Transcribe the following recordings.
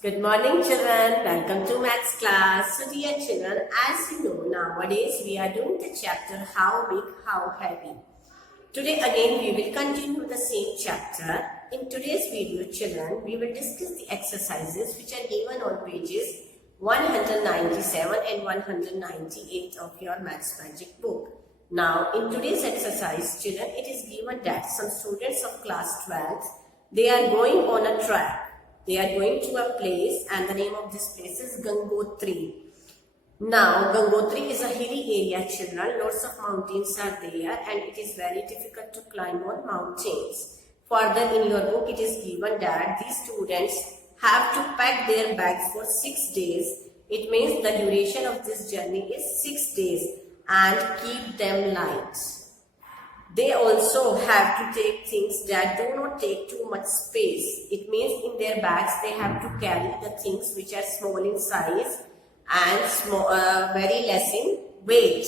Good morning children, welcome to maths class. So dear children, as you know, nowadays we are doing the chapter how big, how heavy. Today again we will continue the same chapter. In today's video children, we will discuss the exercises which are given on pages 197 and 198 of your Maths Magic book. Now in today's exercise children, it is given that some students of class 12, they are going on a track. They are going to a place and the name of this place is Gangotri. Now Gangotri is a hilly area children, lots of mountains are there and it is very difficult to climb on mountains. Further in your book it is given that these students have to pack their bags for 6 days. It means the duration of this journey is 6 days and keep them light. They also have to take things that do not take too much space. It means in their bags they have to carry the things which are small in size and very less in weight.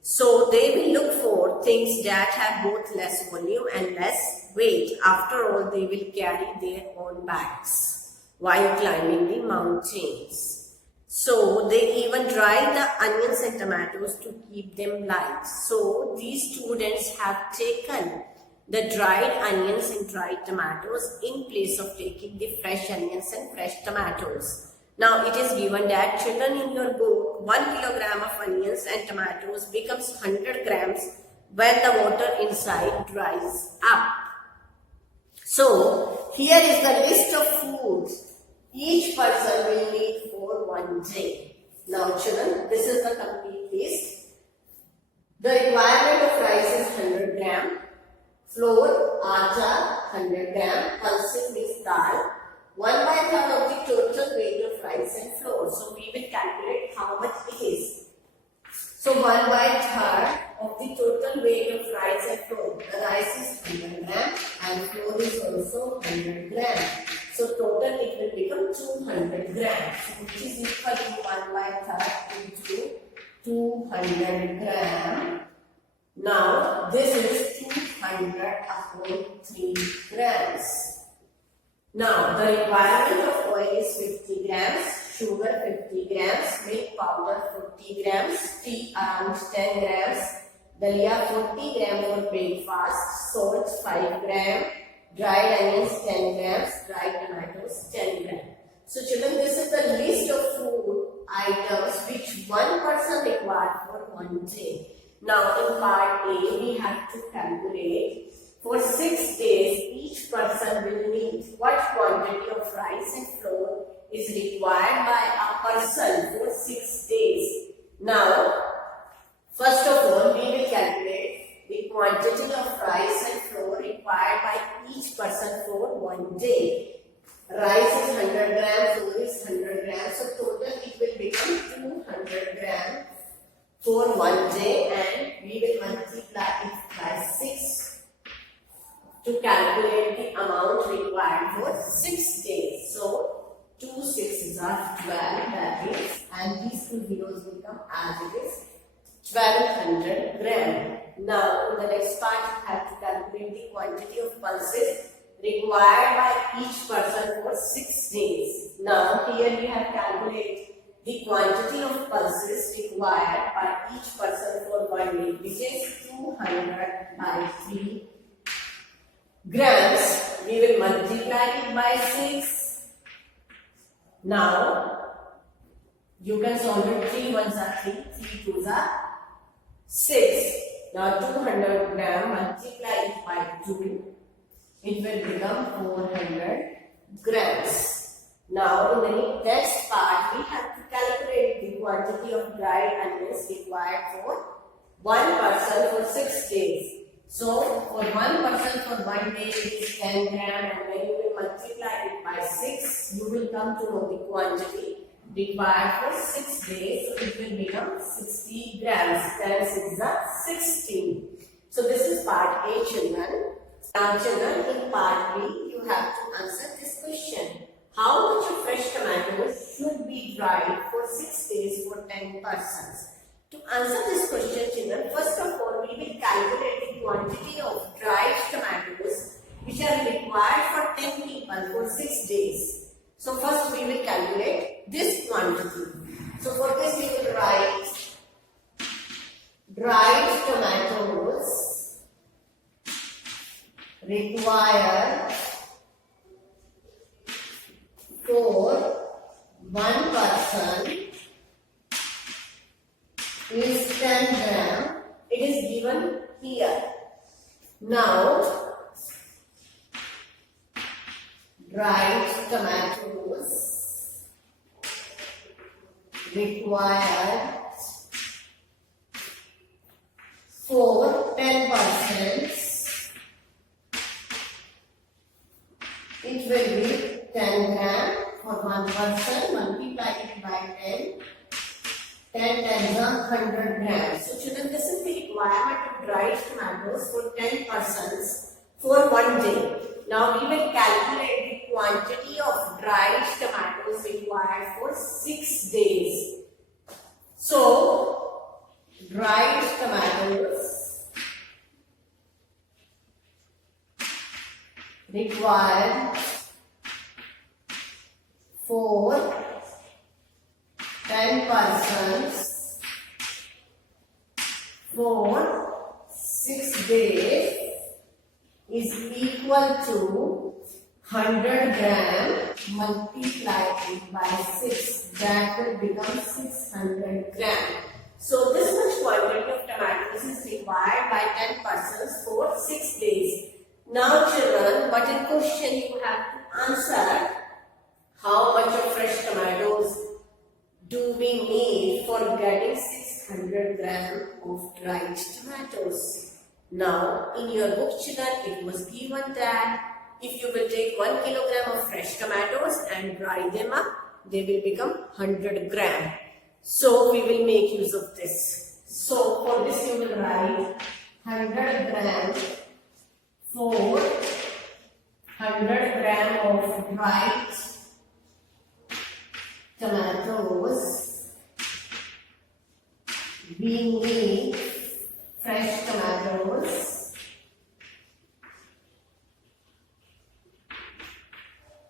So they will look for things that have both less volume and less weight. After all, they will carry their own bags while climbing the mountains. So they even dry the onions and tomatoes to keep them light. So these students have taken the dried onions and dried tomatoes in place of taking the fresh onions and fresh tomatoes. Now it is given that children, in your book 1 kilogram of onions and tomatoes becomes 100 grams when the water inside dries up. So here is the list of foods each person will need for 1 day. Now children, this is the complete list. The requirement of rice is 100 gram, flour, atta 100 gram, pulses means dal, 1/3 of the total weight of rice and flour. So we will calculate how much it is. So 1/3 of the total weight of rice and flour. The rice is 100 gram and flour is also 100 gram. So total it will become 200 grams, which is equal to 1/3 into 200 gram. Now this is 200 upon 3 grams. Now the requirement of oil is 50 grams, sugar 50 grams, milk powder 40 grams, tea around 10 grams, dalia 40 grams for breakfast, salt 5 grams, dried onions 10 grams, dried tomatoes 10 grams. So children, this is the list of food items which one person requires for 1 day. Now in part A, we have to calculate for 6 days each person will need what quantity of rice and flour is required by a person for 6 days. Now, first of all, we will calculate the quantity of rice and flour required by each person for 1 day. Rice is 100 grams, flour is 100 grams, so total it will become 200 grams for 1 day and we will multiply it by 6 to calculate the amount required for 6 days. So 2 6s are 12, that is, and these two zeros will come as it is 1200 grams. Now in the next part you have to calculate the quantity of pulses required by each person for 6 days. Now here we have calculated the quantity of pulses required by each person for 1 day, which is 200 by 3 grams. We will multiply it by 6. Now you can solve it. 3 1s are 3, 3 2s are 6. Now 200 gram multiply it by 2, it will become 400 grams. Now in the next part we have to calculate the quantity of dried onions required for one person for 6 days. So for one person for 1 day it is 10 gram and when you will multiply it by 6 you will come to know the quantity required for 6 days. So it will become 60 grams. 10 6 are 16. So this is part A children. Now children, in part B you have to answer this question. How much of fresh tomatoes should be dried for 6 days for 10 persons? To answer this question children, first of all we will calculate the quantity of dried tomatoes which are required for 10 people for 6 days. So first we will calculate calculate this quantity. So for this we will write dried tomatoes required for one person is 10 gram. It is given here. Now, dried tomatoes required for 10%. It will be 10 gram for one person. Multiply it by 10. 10 times 100 grams. So children, this is the requirement of dried tomatoes for 10 persons for 1 day. Now we will calculate the quantity of dried tomatoes required for 6 days. So dried tomatoes required for 10 persons for 6 days is equal to 100 gram multiplied by 6. That will become 600 gram. So this much quantity of tomatoes is required by 10 persons for 6 days. Now children, what in question you have to answer? How much of fresh tomatoes do we need for getting 600 gram of dried tomatoes? Now, in your book children, it was given that if you will take 1 kilogram of fresh tomatoes and dry them up, they will become 100 gram. So, we will make use of this. So, for this you will write 100 gram for 100 gram of dried tomatoes. We need fresh tomatoes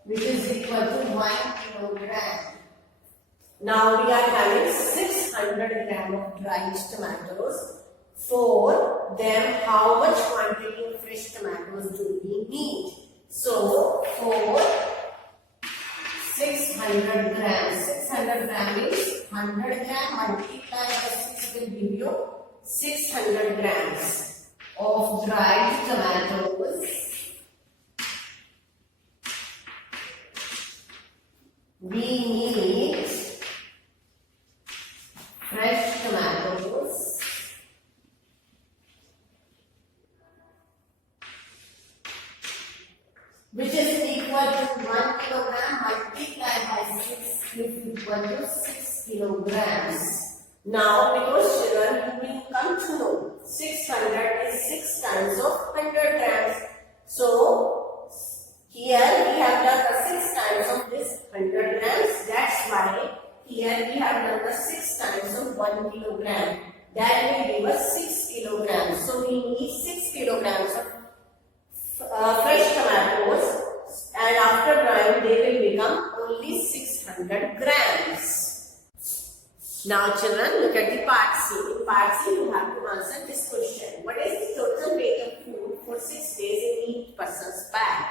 which is equal to 1 kilogram. Now we are having 600 gram of dried tomatoes. For them, how much quantity of fresh tomatoes do we need? So for 600 grams. 600 gram is 100 gram multiplied by 6 will give you 600 grams of dried tomatoes. We need fresh tomatoes which is equal to 1 kilogram multiplied by 6 is equal to 6 kilograms. Now, because children, you will come to know 600 is 6 times of 100 grams. So, here we have done the 6 times of this 100 grams. That's why here we have done the 6 times of 1 kilogram. That will give us 6 kilograms. So, we need 6 kilograms of fresh tomatoes, and after drying they will become only 600 grams. Now children, look at the part C. In part C you have to answer this question. What is the total weight of food for 6 days in each person's bag?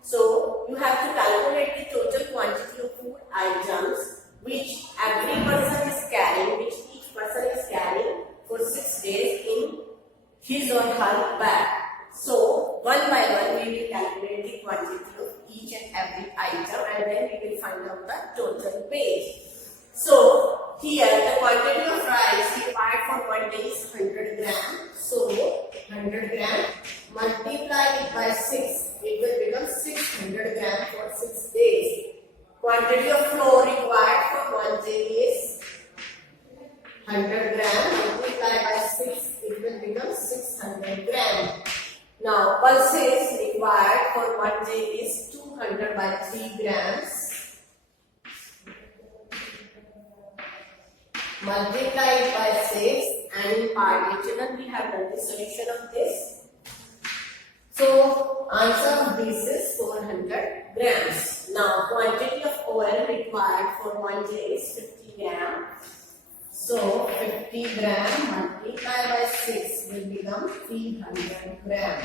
So you have to calculate the total quantity of food items which every person is carrying, which each person is carrying for 6 days in his or her bag. So, one by one we will calculate the quantity of each and every item, and then we will find out the total weight. So, here the quantity of rice required for 1 day is 100 gram. So, 100 gram multiply it by 6, it will become 600 gram for 6 days. Quantity of flour required for 1 day is 100 gram multiplied by 6, it will become 600 gram. Now, pulses required for 1 day is 200 by 3 grams. Multiply it by 6, and in part A, children, we have done the solution of this. So, answer of this is 400 grams. Now, quantity of oil required for 1 day is 50 gram. So 50 gram multiplied by 6 will become 300 gram.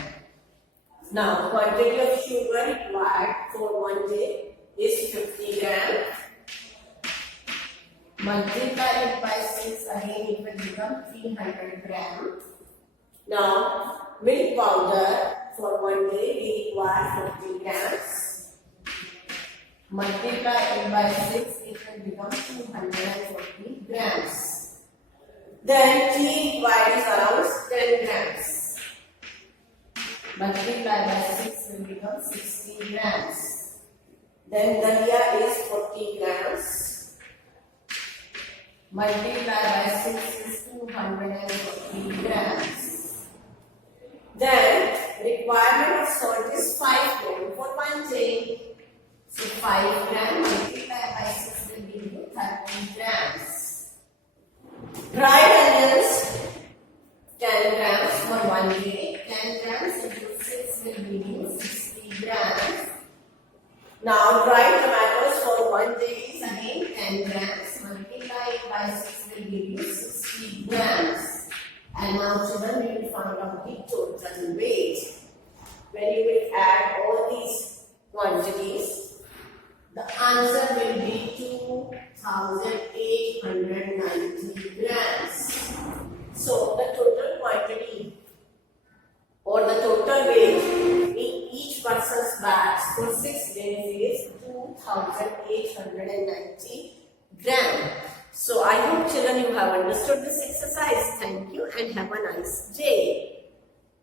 Now quantity of sugar required for 1 day is 50 gram. Multiplied by 6 again it will become 300 gram. Now milk powder for 1 day we require 50 grams. Multiply it by 6 it will become 240 grams. Then tea required is around 10 grams. Multiply by 6 will become 60 grams. Then dalia is 40 grams. Multiply by 6 is 240 grams. Then requirement of salt is 5 gram for 1 day. So 5 gram multiplied by 6 will give you 30 grams. Dried onions 10 grams for 1 day. 10 grams into 6 will give you 60 grams. Now dried tomatoes for 1 day is again 10 grams. Multiplied by 6 will give you 60 grams. And now children we will find out the total weight. When you will add all these quantities, the answer will be 2,890 grams. So the total quantity or the total weight in each person's bags for 6 days is 2,890 grams. So I hope children you have understood this exercise. Thank you and have a nice day.